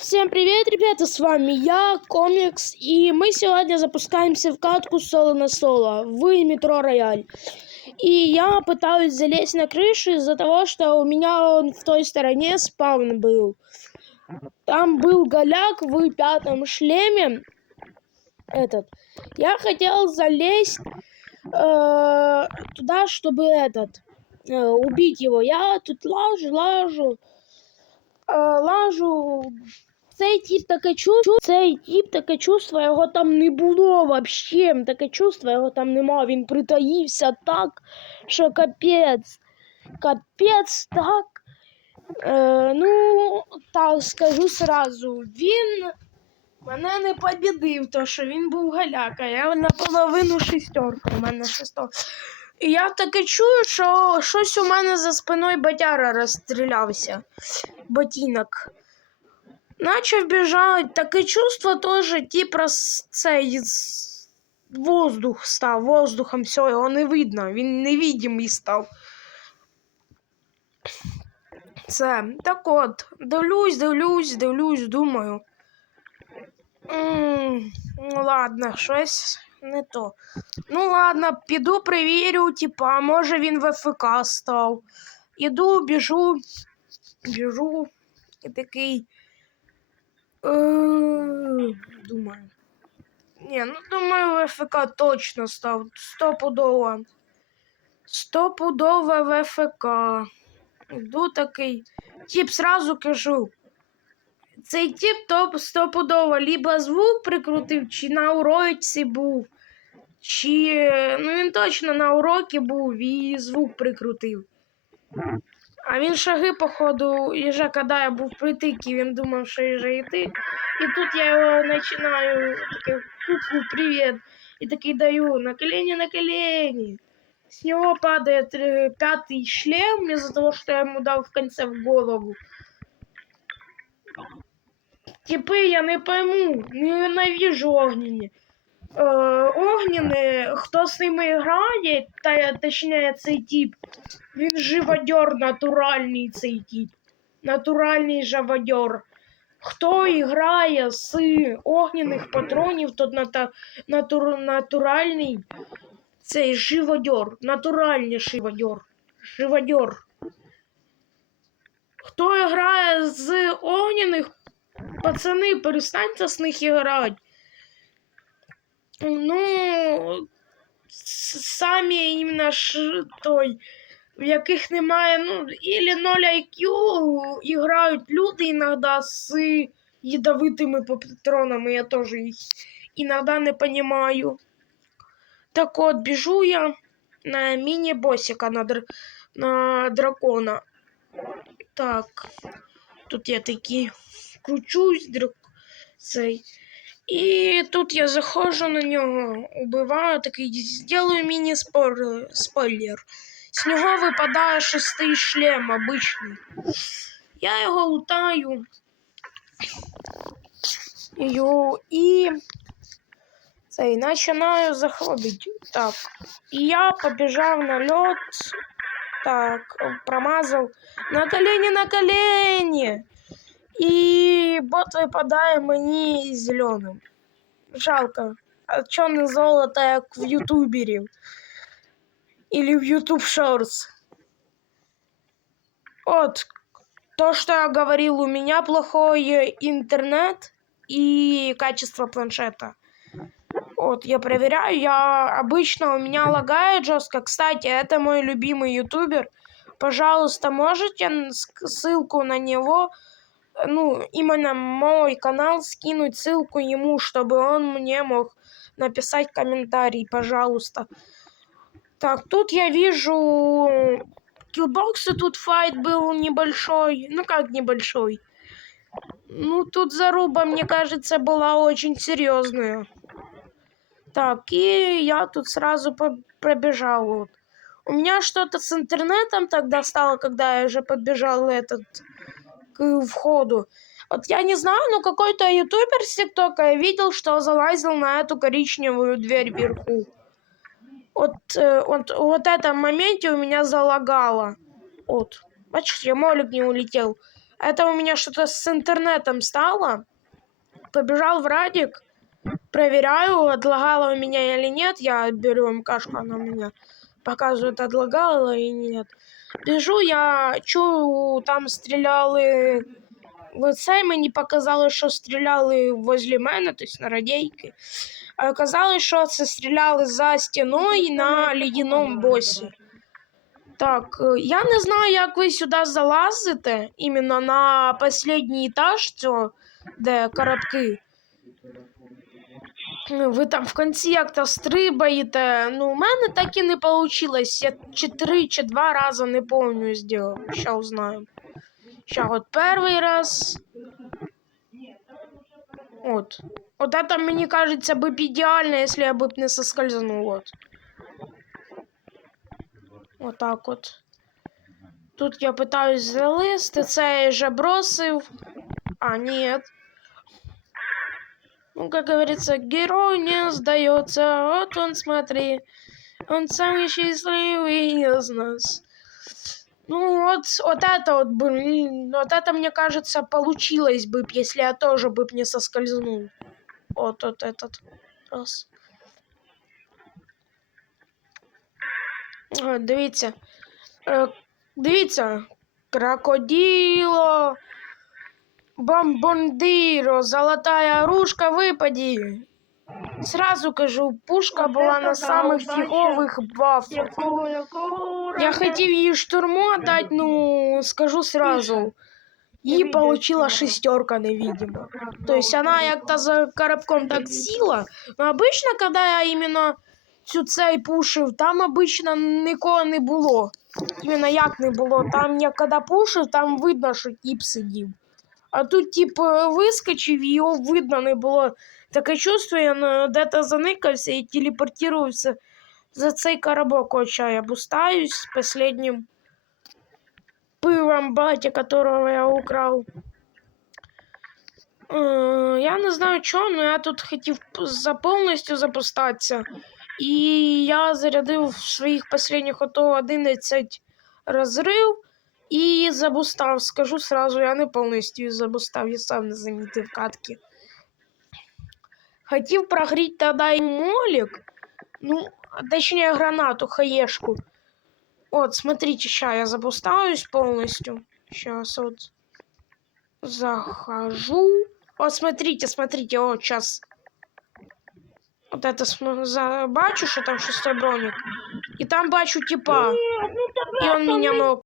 Всем привет, ребята, с вами я, Комикс, и мы сегодня запускаемся в катку соло на соло в метро Рояль. И я пытаюсь залезть на крышу из-за того, что у меня он в той стороне спаун был. Там был голяк в пятом шлеме. Этот. Я хотел залезть э, туда, чтобы этот э, убить его. Я тут лажу, лажу. Е, лажу. Цей тип таке чувство, цей тип таке чувство, його там не було вообще. Таке чувство, його там нема. Він притаївся так, що капець. Капець так. Е, ну, так скажу сразу, він мене не побідив, то що він був галяка. Я наполовину шістерка, у мене шестерка. І я таке чую, що щось у мене за спиною батяра розстрілявся. Ботинок. Начав біжать, таке чувство теж, типу, цей воздух став, воздухом все, його не видно, він невидимий став. Це так от, дивлюсь, дивлюсь, дивлюсь, думаю. М, Ну ладно, щось не то. Ну ладно, піду перевірю, типа, може він в ФК став. Іду, біжу, біжу і такий. Е, думаю. Ні, ну думаю, ВФК точно став. Стопудово. Стопудово ВФК. Йду такий. Тип сразу кажу. Цей тип топ стопудово либо звук прикрутив, чи на уроці був. Чи ну він точно на урокі був і звук прикрутив. А він шаги, походу, їжа, я був притики, він думав, що їжа йти. І тут я його починаю таке ку-ку, привіт. І такий даю на колени, на колени. С него падает пятый шлем из-за того, что я ему дал в конце в голову. Типи, я не пойму, ненавижу огняні. Е, огняні, хто з ними грає, та, точніше цей тип, він живодер натуральний цей тип. Натуральний живодер. Хто грає з огняних патронів, то ната, натур, натуральний цей живодер. Натуральний живодер. Живодер. Хто грає з огняних, пацани, перестаньте з них грати. Ну, самі іменно ж той, в яких немає, ну, ілі 0 IQ, і грають люди іноді з ядовитими патронами, я теж їх іноді не понимаю. Так от, біжу я на міні-босика на, др... на дракона. Так, тут я такий кручусь, драк... цей. І тут я заходжу на нього, убиваю, такий зроблю міні-спойлер. З нього випадає шестий шлем обичний. Я його лутаю. Йо, і цей починаю заходити. Так. І я побіжав на льот. Так, промазав. На колені, на колені. І бот випадає мені зеленим. Жалко. А чо не золото, як в ютуберів? Или в YouTube Shorts. Вот. То, что я говорил, у меня плохой интернет и качество планшета. Вот, я проверяю, я обычно у меня лагает жестко. Кстати, это мой любимый ютубер. Пожалуйста, можете ссылку на него, ну, именно мой канал, скинуть ссылку ему, чтобы он мне мог написать комментарий, пожалуйста. Так, тут я вижу киллбоксы, тут файт был небольшой. Ну как небольшой? Ну, тут заруба, мне кажется, была очень серьезная. Так, и я тут сразу пробежал. Вот. У меня что-то с интернетом тогда стало, когда я уже подбежал этот к входу. Вот я не знаю, но какой-то ютубер с ТикТока я видел, что залазил на эту коричневую дверь вверху. Вот, э, вот, вот этом моменте у меня залагало. Вот. Бачите, молик не улетел. Это у меня что-то с интернетом стало. Побежал в Радик, проверяю, отлагало у меня или нет. Я беру МКшку, она у меня показывает, отлагало или нет. Бежу, я чую, там стріляли цей мені показали, що стріляли возле мене, тобто на радійки. А оказалось, що це стріляли за стіною на ледяному босі. Так, я не знаю, як ви сюди залазите, іменно на останній етаж цього, де коробки. Ви там в кінці як-то стрибаєте. Ну, у мене так і не вийшло. Я чи три, чи два рази не зробив. Ща узнаю. Ща от перший раз. От. Вот это, мне кажется, бы идеально, если я бы не соскользнул. Вот. Вот так от. Тут я пытаюсь залізти, це я вже бросив. А, нет. Ну, как говорится, герой не сдается. Вот он, смотри. Он самый счастливый из нас. Ну, вот, вот это вот, блин, вот это, мне кажется, получилось бы, если я тоже бы не соскользнул. Вот, вот этот раз. О, дивіться. Е, дивіться. Крокодило. Бомбондиро, золотая ружка, выпади. Сразу кажу, пушка Вот була это на да, самих удача. фігових бафах. Якого, якого Я уровня? хотів їй штурму дать, ну, скажу сразу. Їй видишь, получила да. шестерка невидимо. То есть она як-то за коробком так сіла. Но обычно, когда я іменно цю цей пушив, там обычно нікого не було. Іменно як не було. Там я коли пушив, там видно, що тіп сидів. А тут тип е, вискочив, і його видно не було. Таке чувство, він де-то заникався і телепортувався за цей коробок. Оча я бустаюсь з последнім пивом батя, которого я украл. Е, Я не знаю чого, але я тут хотів за повністю запустатися. І я зарядив своїх останніх ото 11 розрив і забустав. Скажу сразу, я не повністю її забустав, я сам не замітив катки. Хотів прогріти тоді і молік, ну, точніше гранату, хаєшку. Вот, смотрите, сейчас я запускаюсь полностью. Сейчас вот захожу. Вот, смотрите, смотрите, вот сейчас. Вот это см- за... бачу, что там шестой броник. И там бачу типа. Ні, ну И тебе он меня там ног.